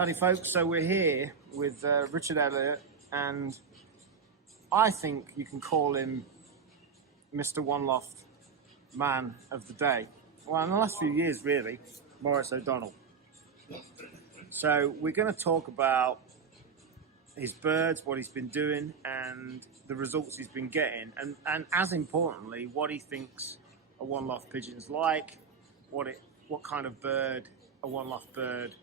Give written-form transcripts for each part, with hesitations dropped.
Howdy folks, so we're here with Richard Elliott, and I think you can call him Mr. One Loft Man of the Day. Well, in the last few years really, Maurice O. So we're going to talk about his birds, what he's been doing and the results he's been getting, and as importantly, what he thinks a one loft pigeon's like, what kind of bird a one loft bird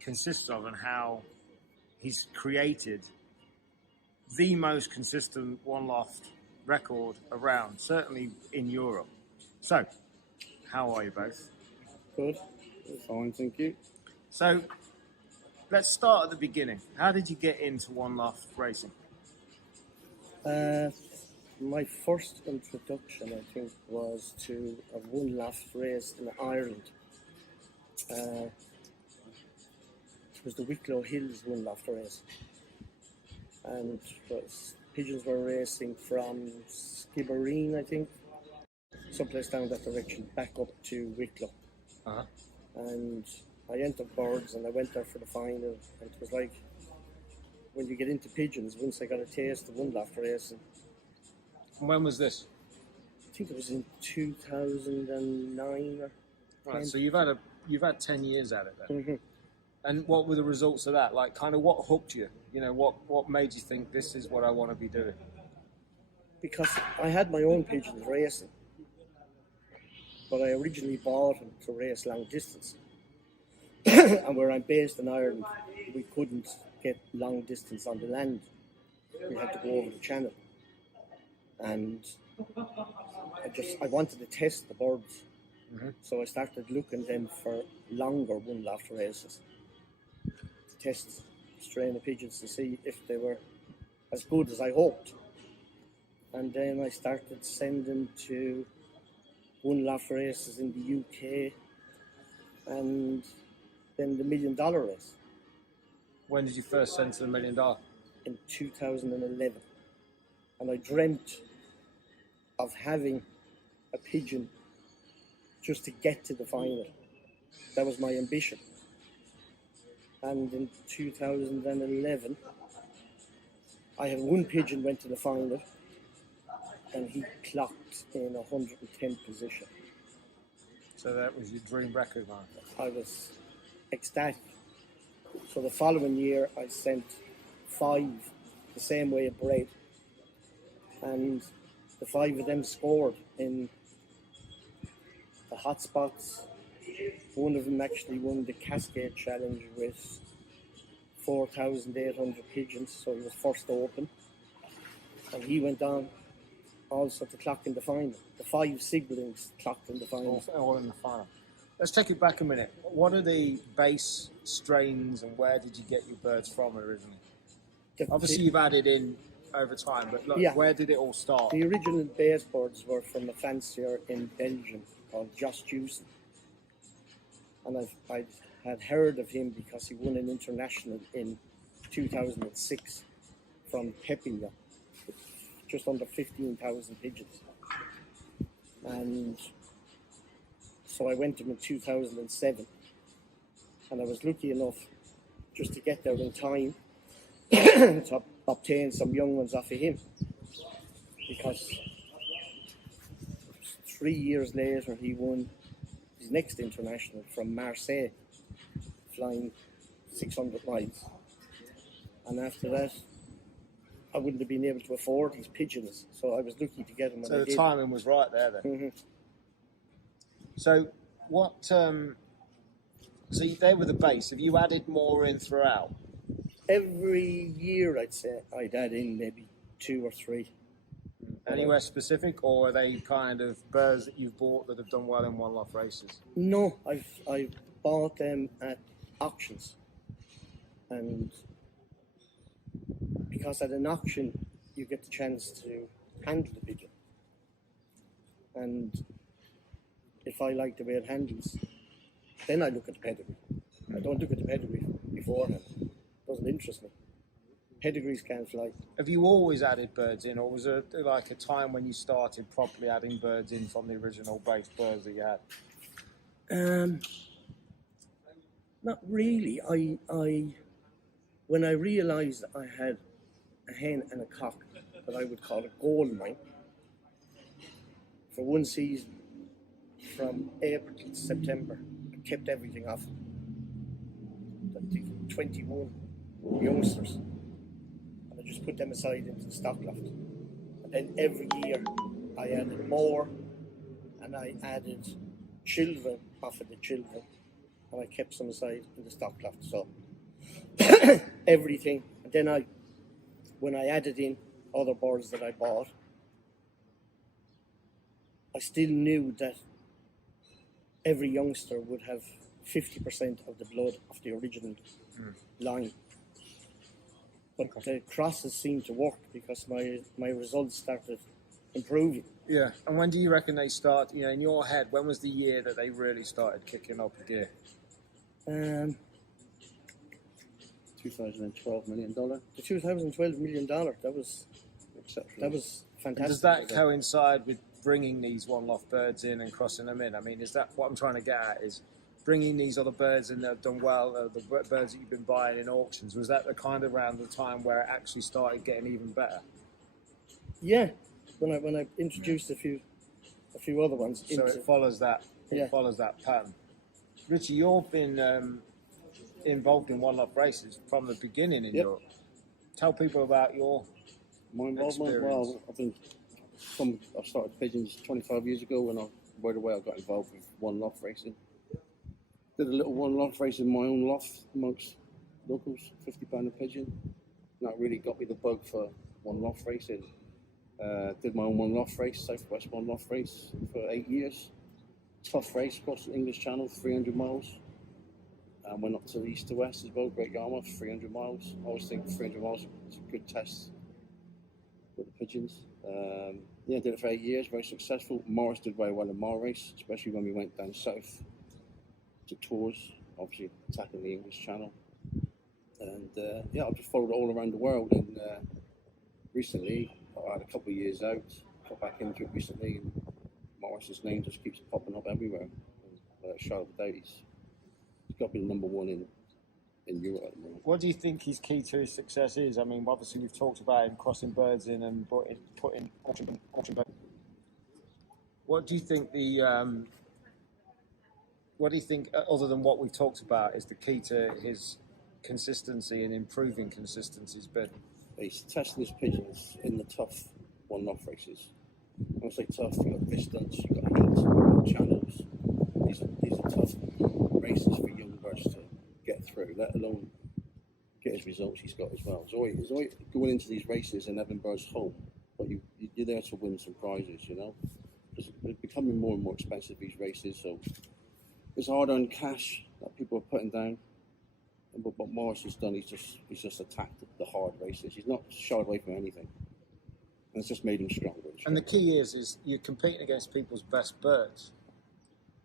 consists of, and how he's created the most consistent one loft record around, certainly in Europe. So, how are you both? Good. Fine, thank you. So, let's start at the beginning. How did you get into one loft racing? My first introduction, I think, was to a one loft race in Ireland. It was the Wicklow Hills one loft race, and pigeons were racing from Skibbereen, I think, someplace down that direction, back up to Wicklow. Uh-huh. And I entered birds and I went there for the final, and it was like when you get into pigeons, once I got a taste of one loft racing. And when was this? I think it was in 2009 or 10. Right, so you've had 10 years at it then. Mm-hmm. And what were the results of that? Like, kind of what hooked you? You know, what made you think this is what I want to be doing? Because I had my own pigeons racing, but I originally bought them to race long distance. And where I'm based in Ireland, we couldn't get long distance on the land. We had to go over the channel. And I wanted to test the birds. Mm-hmm. So I started looking then for longer one loft races. Test strain of pigeons to see if they were as good as I hoped. And then I started sending to one loft races in the UK, and then the $1 million race. When did you first send to the $1 million? In 2011. And I dreamt of having a pigeon just to get to the final. That was my ambition. And in 2011, I had one pigeon went to the final, and he clocked in 110th position. So that was your dream record, man. I was ecstatic. So the following year, I sent 5 the same way of bred, and the 5 of them scored in the hot spots. One of them actually won the Cascade Challenge with 4,800 pigeons, so he was first open. And he went on also to clock in the final. The 5 siblings clocked in the final. All in the final. Let's take it back a minute. What are the base strains and where did you get your birds from originally? Obviously you've added in over time, but look, where did it all start? The original base birds were from a fancier in Belgium called Just Juicen. And I had heard of him because he won an international in 2006 from Pepinga, just under 15,000 pigeons. And so I went to him in 2007, and I was lucky enough just to get there in time to obtain some young ones off of him, because 3 years later he won his next international from Marseille, flying 600 miles. And after that, I wouldn't have been able to afford his pigeons, so I was lucky to get him. So the timing was right there then. Mm-hmm. So what? So they were the base. Have you added more in throughout? Every year, I'd say I'd add in maybe 2 or 3. Anywhere specific, or are they kind of birds that you've bought that have done well in one loft races? No, I've bought them at auctions, and because at an auction you get the chance to handle the pigeon, and if I like the way it handles, then I look at the pedigree. I don't look at the pedigree beforehand. It doesn't interest me. Pedigrees can't fly. Have you always added birds in, or was there like a time when you started properly adding birds in from the original base birds that you had? Not really. When I realised I had a hen and a cock that I would call a gold mine for one season, from April to September, I kept everything off the 21 youngsters, and I just put them aside into the stock loft. And then every year I added more, and I added children off of the children, and I kept some aside in the stock loft. So everything. And then when I added in other birds that I bought, I still knew that every youngster would have 50% of the blood of the original line. But the crosses seemed to work because my results started improving. Yeah. And when do you reckon they start, in your head, when was the year that they really started kicking up a gear? 2012 $1 million. The $2012 million, that was fantastic. And does that coincide with bringing these one-loft birds in and crossing them in? I mean, is that what I'm trying to get at, is bringing these other birds in that have done well, the birds that you've been buying in auctions, was that the kind of around the time where it actually started getting even better? Yeah, when I introduced a few other ones. So it follows that. It follows that pattern. Richie, you've been involved in one-loft races from the beginning in Europe. Tell people about my involvement. experience. Well, I started pigeons 25 years ago when right away I got involved with one-loft racing. Did a little one-loft race in my own loft amongst locals, £50 a pigeon. And that really got me the bug for one-loft racing. Did my own one-loft race, Southwest one-loft race for 8 years. Tough race across the English Channel, 300 miles. And went up to the east to west as well, Great Yarmouth, 300 miles. I always think 300 miles is a good test with the pigeons. Did it for 8 years, very successful. Maurice did very well in my race, especially when we went down south to tours, obviously attacking the English Channel. And I've just followed it all around the world. And recently, I had a couple of years out, got back into it recently, and Maurice's name just keeps popping up everywhere. Charlotte Davies. He's got to be the number one in Europe at the moment. What do you think his key to his success is? I mean, obviously we've talked about him crossing birds in and putting auction birds. What do you think other than what we've talked about, is the key to his consistency and improving consistency? He's testing his pigeons in the tough one-off races. When I say tough, you've got distance, you've got heat, you've got channels. These are tough races for young birds to get through, let alone get his results he's got as well. He's always going into these races and having birds home, but you're there to win some prizes, because they're becoming more and more expensive, these races, so it's hard-earned cash that people are putting down. And what Maurice has done, he's just attacked the hard races. He's not shied away from anything. And it's just made him stronger. And the key is you're competing against people's best birds.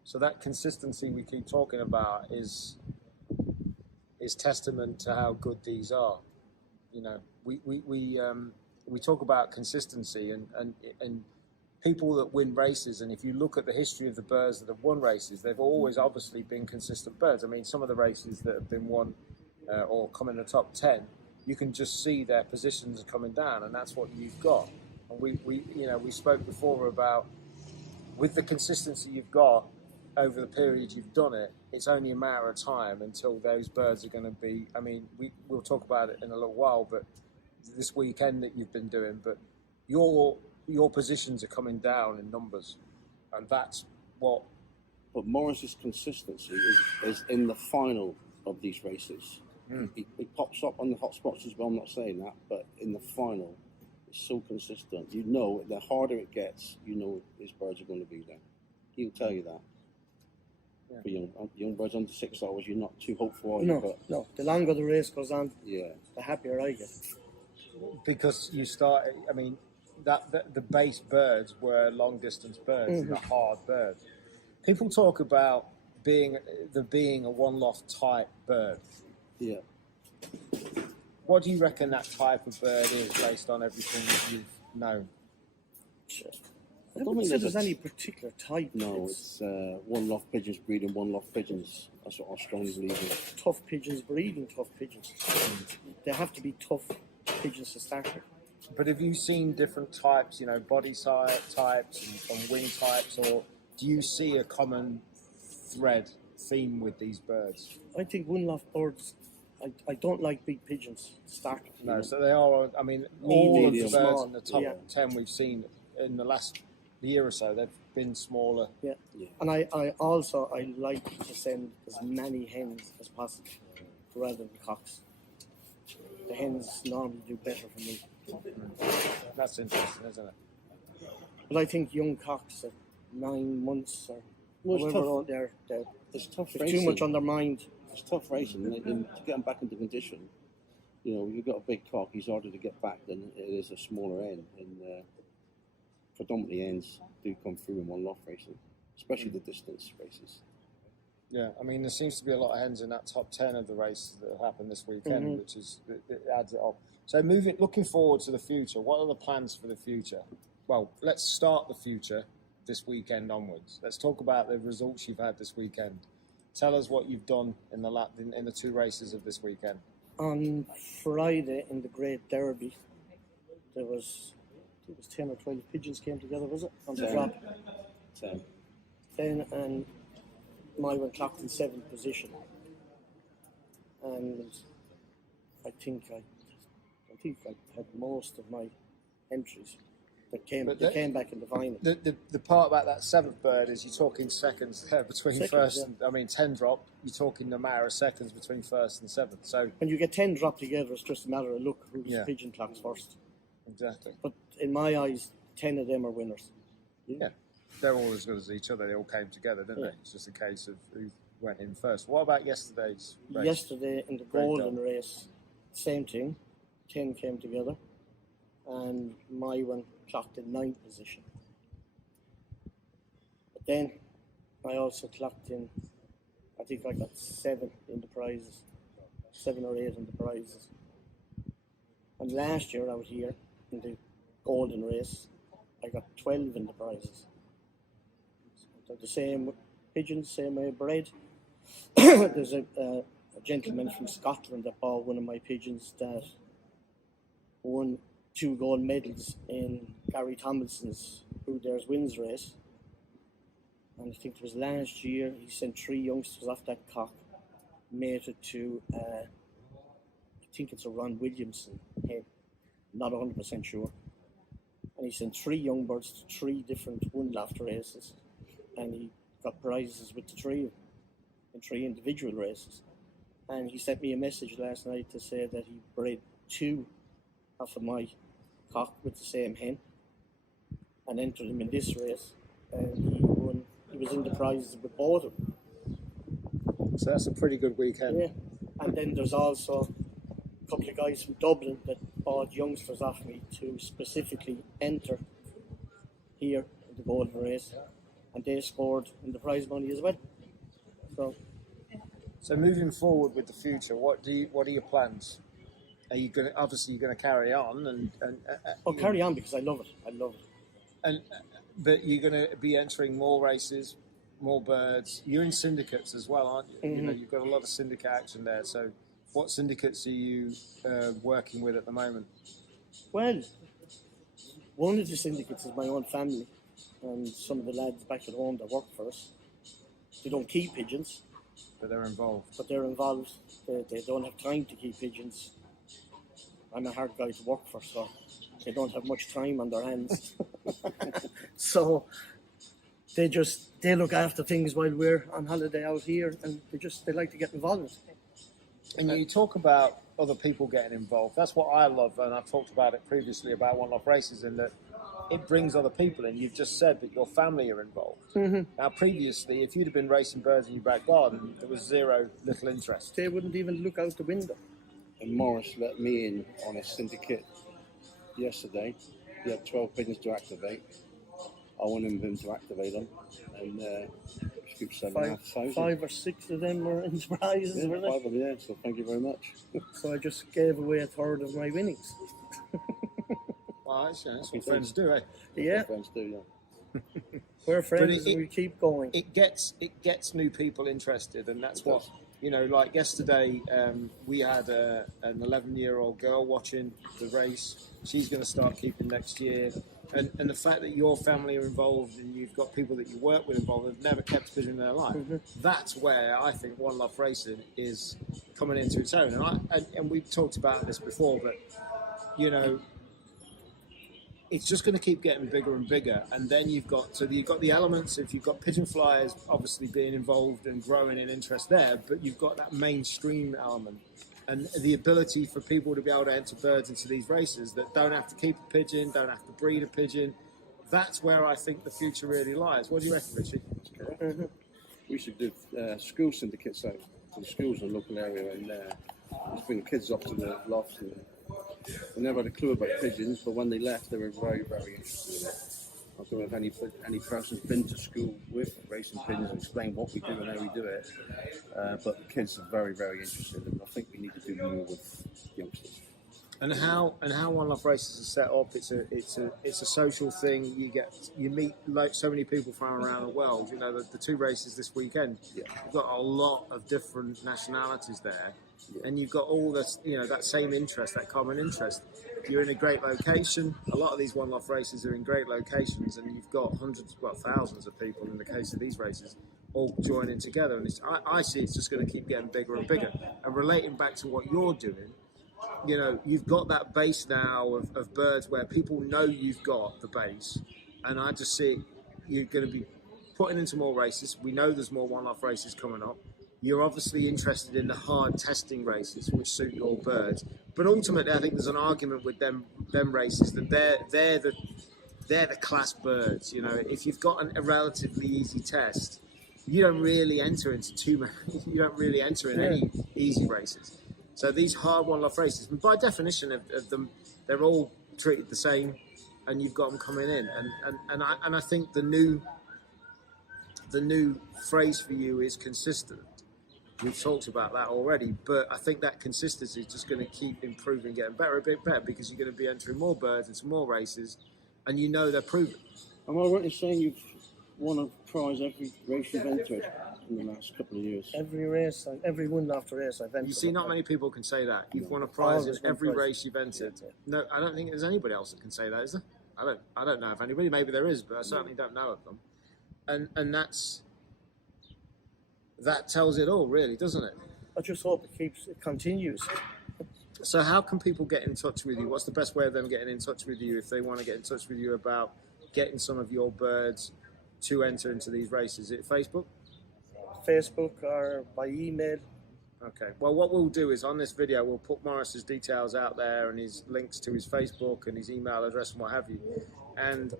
So that consistency we keep talking about is testament to how good these are. We talk about consistency and people that win races, and if you look at the history of the birds that have won races, they've always obviously been consistent birds. I mean, some of the races that have been won or come in the top 10, you can just see their positions are coming down, and that's what you've got. And we spoke before about, with the consistency you've got over the period you've done it, it's only a matter of time until those birds are going to be, I mean, we'll talk about it in a little while, but this weekend that you've been doing, but your positions are coming down in numbers, and that's what. But Maurice's consistency is in the final of these races. He pops up on the hot spots as well. I'm not saying that, but in the final, it's so consistent. The harder it gets, his birds are going to be there. He'll tell you that. Yeah. For young birds under 6 hours, you're not too hopeful, are you? No. The longer the race goes on, the happier I get. Because you start. I mean. That the base birds were long distance birds, and the hard birds. People talk about being a one loft type bird. Yeah. What do you reckon that type of bird is based on everything that you've known? I don't think there's any particular type. No, it's one loft pigeons breeding one loft pigeons That's what I strongly believe in. Tough pigeons breeding tough pigeons. They have to be tough pigeons to start with. But have you seen different types, you know, body types and wing types, or do you see a common theme with these birds? I think one-loft birds, I don't like big pigeons to start with. No, so they are, I mean, all of the Medium. birds Small, in the top yeah. 10 we've seen in the last year or so, they've been smaller. Yeah. Yeah. And I like to send as many hens as possible rather than cocks. The hens normally do better for me. That's interesting, isn't it? But I think young cocks at 9 months or Well, it's however tough. old they're It's tough too racing. much on their mind. It's tough racing. And to get them back into condition, you know, you've got a big cock, he's harder to get back than it is a smaller hen. And predominantly hens do come through in one loft racing, especially the distance races. Yeah, I mean, there seems to be a lot of hens in that top 10 of the races that have happened this weekend, which is, it adds it up. So looking forward to the future, what are the plans for the future? Well, let's start the future this weekend onwards. Let's talk about the results you've had this weekend. Tell us what you've done in the 2 races of this weekend. On Friday in the Great Derby, there was, I think it was 10 or 12 pigeons came together, was it? On the 10. drop. 10. 10, and my one clocked in 7th position. And I think I had most of my entries that came back in the final. The part about that 7th bird is you're talking seconds there between Seconds, first yeah. and, I mean, 10 drop, you're talking no matter of seconds between first and 7th. So, When you get 10 dropped together, it's just a matter of look whose Yeah. pigeon clocks first. exactly. But in my eyes, 10 of them are winners. Yeah, they're all as good as each other. They all came together, didn't Yeah. they? It's just a case of who went in first. What about yesterday's race? Yesterday in the Great golden job. race, same thing. 10 came together, and my one clocked in 9th position. But then I also clocked in, I think I got 7 in the prizes, 7 or 8 in the prizes. And last year out here in the golden race, I got 12 in the prizes. They're the same pigeons, same way bred. There's a gentleman from Scotland that bought one of my pigeons that won 2 gold medals in Gary Tomlinson's Who Dares Wins race. And I think it was last year he sent 3 youngsters off that cock, mated to, I think it's a Ron Williamson hen, not 100% sure. And he sent 3 young birds to 3 different one-loft races, and he got prizes with the 3 in 3 individual races. And he sent me a message last night to say that he bred 2 off of my cock with the same hen and entered him in this race, and he won. He was in the prizes with both of them. So that's a pretty good weekend. Yeah. And then there's also a couple of guys from Dublin that bought youngsters off me to specifically enter here in the golden race, and they scored in the prize money as well. So moving forward with the future, what are your plans? Are you going? Obviously, you're going to carry on and Carry on, because I love it. I love it. But you're going to be entering more races, more birds. You're in syndicates as well, aren't you? You know, you've got a lot of syndicate action there. So, what syndicates are you working with at the moment? Well, one of the syndicates is my own family, and some of the lads back at home that work for us. They don't keep pigeons, But they're involved. but they're involved. They don't have time to keep pigeons. I'm a hard guy to work for, so they don't have much time on their hands. So they look after things while we're on holiday out here, and they like to get involved. And you talk about other people getting involved. That's what I love, and I've talked about it previously about one-off races, in that it brings other people in. You've just said that your family are involved. Now, previously, if you'd have been racing birds in your back garden, there was little interest. They wouldn't even look out the window. And Maurice let me in on a syndicate yesterday. He had 12 pigeons to activate. I wanted him to activate them, and scooped 7,500. 5 or 6 of them were in the prizes, Yeah, were they? 5 of them, yeah, so thank you very much. So I just gave away a third of my winnings. Well, that's what friends do, eh? Yeah. Friends do, yeah. We're friends, But and we keep going. It gets new people interested, and that's what, you know, like yesterday, we had an 11-year-old girl watching the race. She's going to start keeping next year. And the fact that your family are involved and you've got people that you work with involved that have never kept a pigeon in their life, that's where I think One Love Racing is coming into its own. And we've talked about this before, but, you know, it's just going to keep getting bigger and bigger. And then you've got the elements, if you've got pigeon flyers obviously being involved and growing in interest there, but you've got that mainstream element and the ability for people to be able to enter birds into these races that don't have to keep a pigeon, don't have to breed a pigeon. That's where I think the future really lies. What do you reckon, Richie? We should do school syndicates out to the schools in the local area and just bring kids up to the lofts. And they never had a clue about pigeons, but when they left, they were very, very interested in it. I don't know if any person's been to school with racing pigeons and explain what we do and how we do it, but the kids are very, very interested, and I think we need to do more with youngsters. And how One Love Races is set up? It's a social thing. You meet like so many people from around the world. You know, the two races this weekend. Yeah. You've got a lot of different nationalities there, Yeah. and you've got all this, you know, that same interest, that common interest. You're in a great location. A lot of these One Love races are in great locations, and you've got hundreds, well, thousands of people in the case of these races, all joining together. And I see it's just going to keep getting bigger and bigger. And relating back to what you're doing, you know, you've got that base now of birds where people know you've got the base, and I just see you're going to be putting into more races. We know there's more One Love races coming up. You're obviously interested in the hard testing races, which suit your birds. But ultimately, I think there's an argument with them races that they're the class birds. You know, if you've got a relatively easy test, you don't really enter into too many. You don't really enter in any easy races. So these hard One Love races, and by definition of them, they're all treated the same, and you've got them coming in. And I think the new phrase for you is consistent. We've talked about that already, but I think that consistency is just going to keep improving, getting better, a bit better, because you're going to be entering more birds into more races, and you know they're proven. Am I right in saying you've won a prize every race you've entered in the last couple of years? Every race, every win after race I've entered. You see, not many people can say that. You've won a prize in every race you've entered. Yeah. No, I don't think there's anybody else that can say that, is there? I don't know if anybody. Maybe there is, but I certainly don't know of them. And that tells it all, really, doesn't it? I just hope it continues. So how can people get in touch with you? What's the best way of them getting in touch with you if they want to get in touch with you about getting some of your birds to enter into these races? Is it Facebook? Facebook or by email. Okay. Well, what we'll do is on this video, we'll put Maurice's details out there and his links to his Facebook and his email address and what have you. And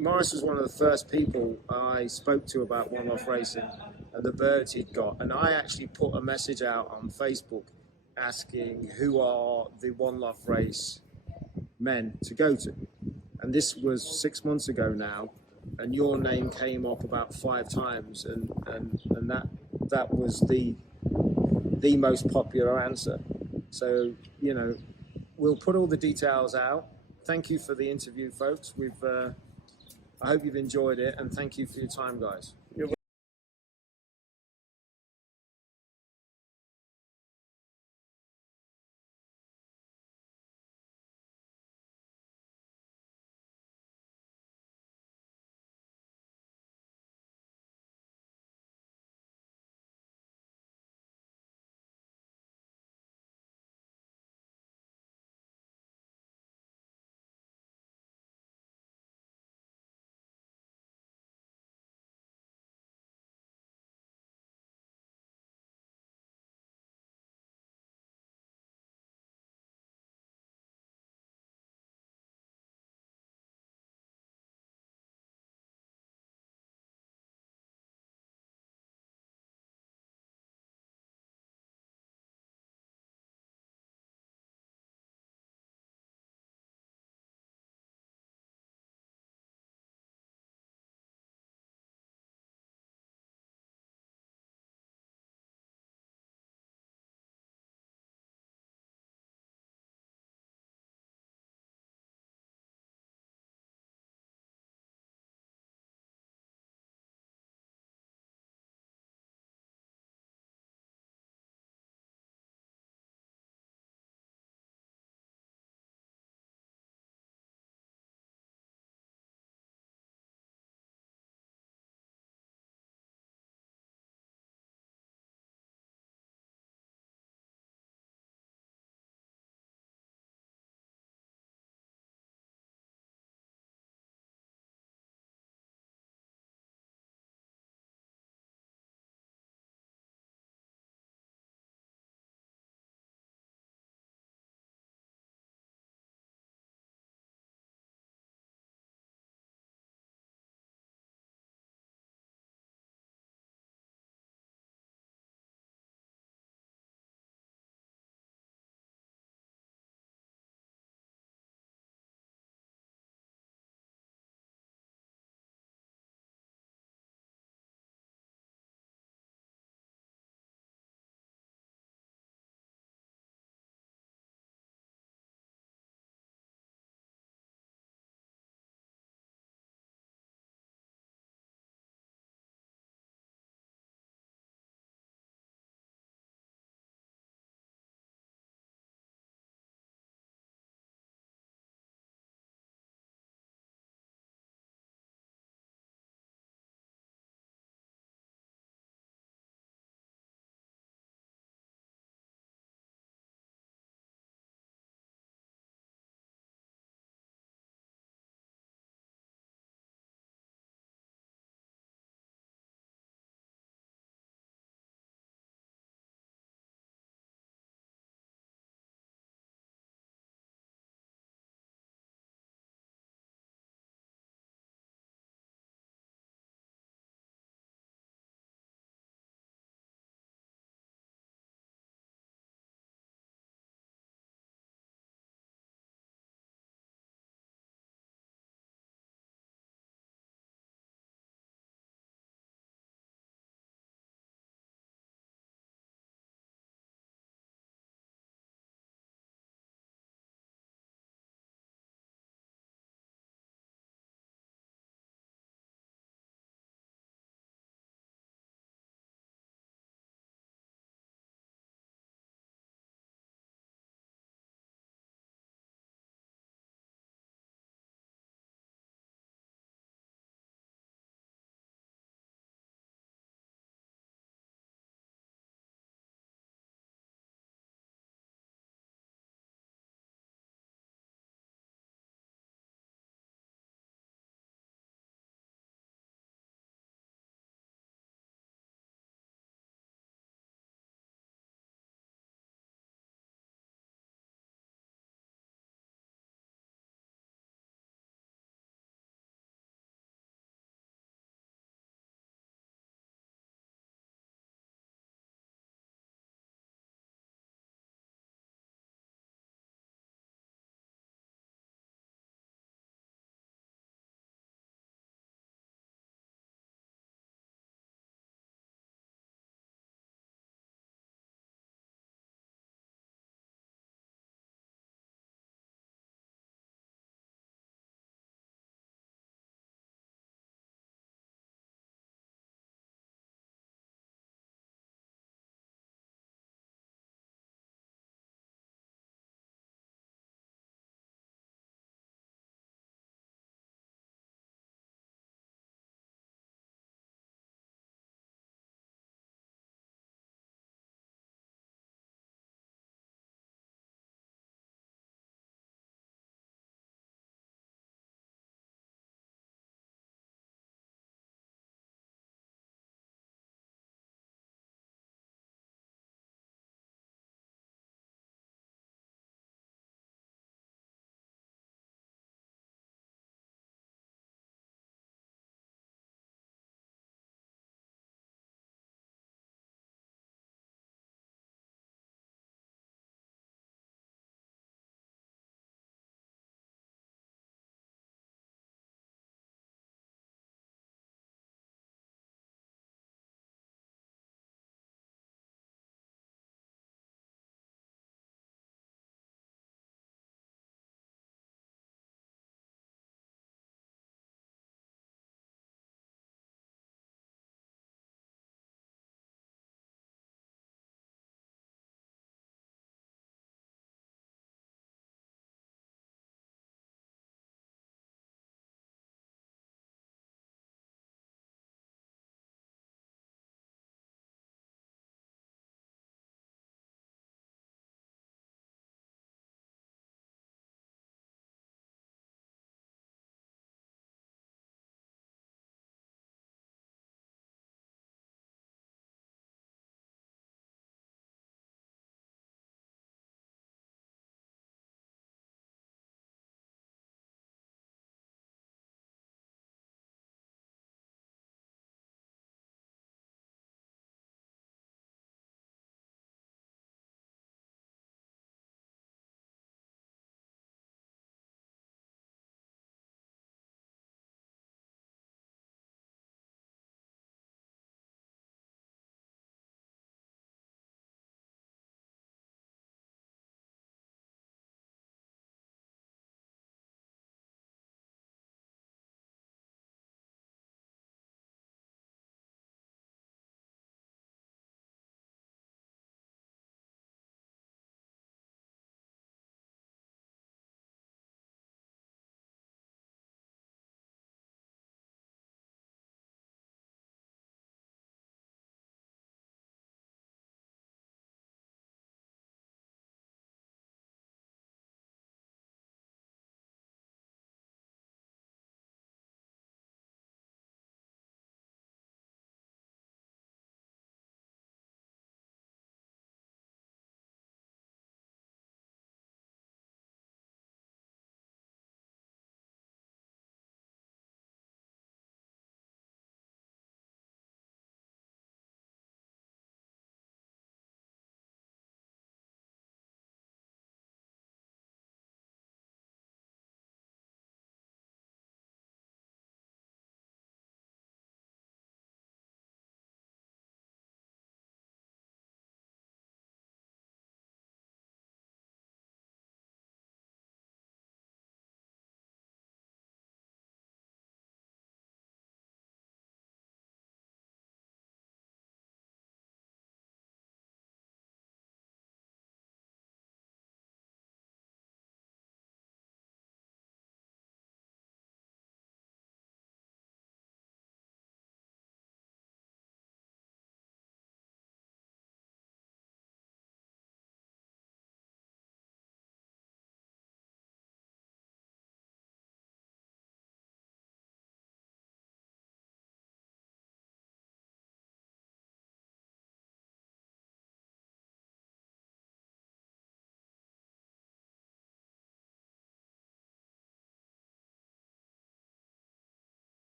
Maurice was one of the first people I spoke to about One Love Racing and the birds he'd got. And I actually put a message out on Facebook asking who are the One Love Race men to go to. And this was 6 months ago now. And your name came up about 5 times. And that was the most popular answer. So, you know, we'll put all the details out. Thank you for the interview, folks. I hope you've enjoyed it, and thank you for your time, guys.